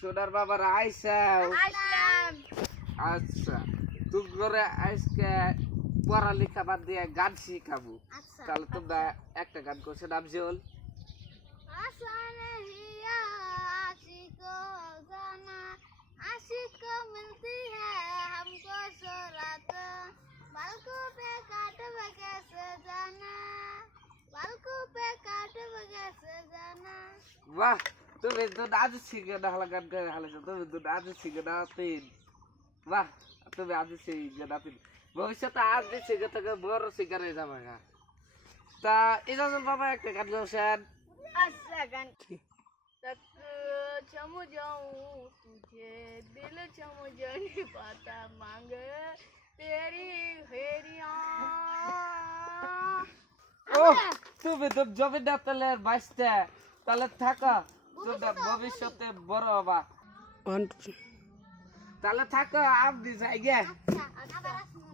সোনার বাবার আইসাও আচ্ছা তুই করে আজকে পড়ালেখা বাদ দিয়ে গান শিখাবো তাহলে তোমরা একটা গান করছো নাম জল वाह तुम्हें तो आज सीखे ना हला गान कर हला तुम्हें तो आज सीखे ना तीन वाह तुम्हें आज सीखे ना तीन भविष्य तो आज भी सीखे तो क्या बोर सीखे रहे जाएगा ता इजाज़त बाबा एक गान गाओ शायद अच्छा गान तक चमू जाऊं तुझे दिल चमू जाने पाता मांगे तेरी फेरियां ओह तुम्हें तो जब भी डालते ले बाइस्ते তাহলে থাকা তোমরা ভবিষ্যতে বড় হবা তাহলে থাকা আপনি যাই গে अच्छा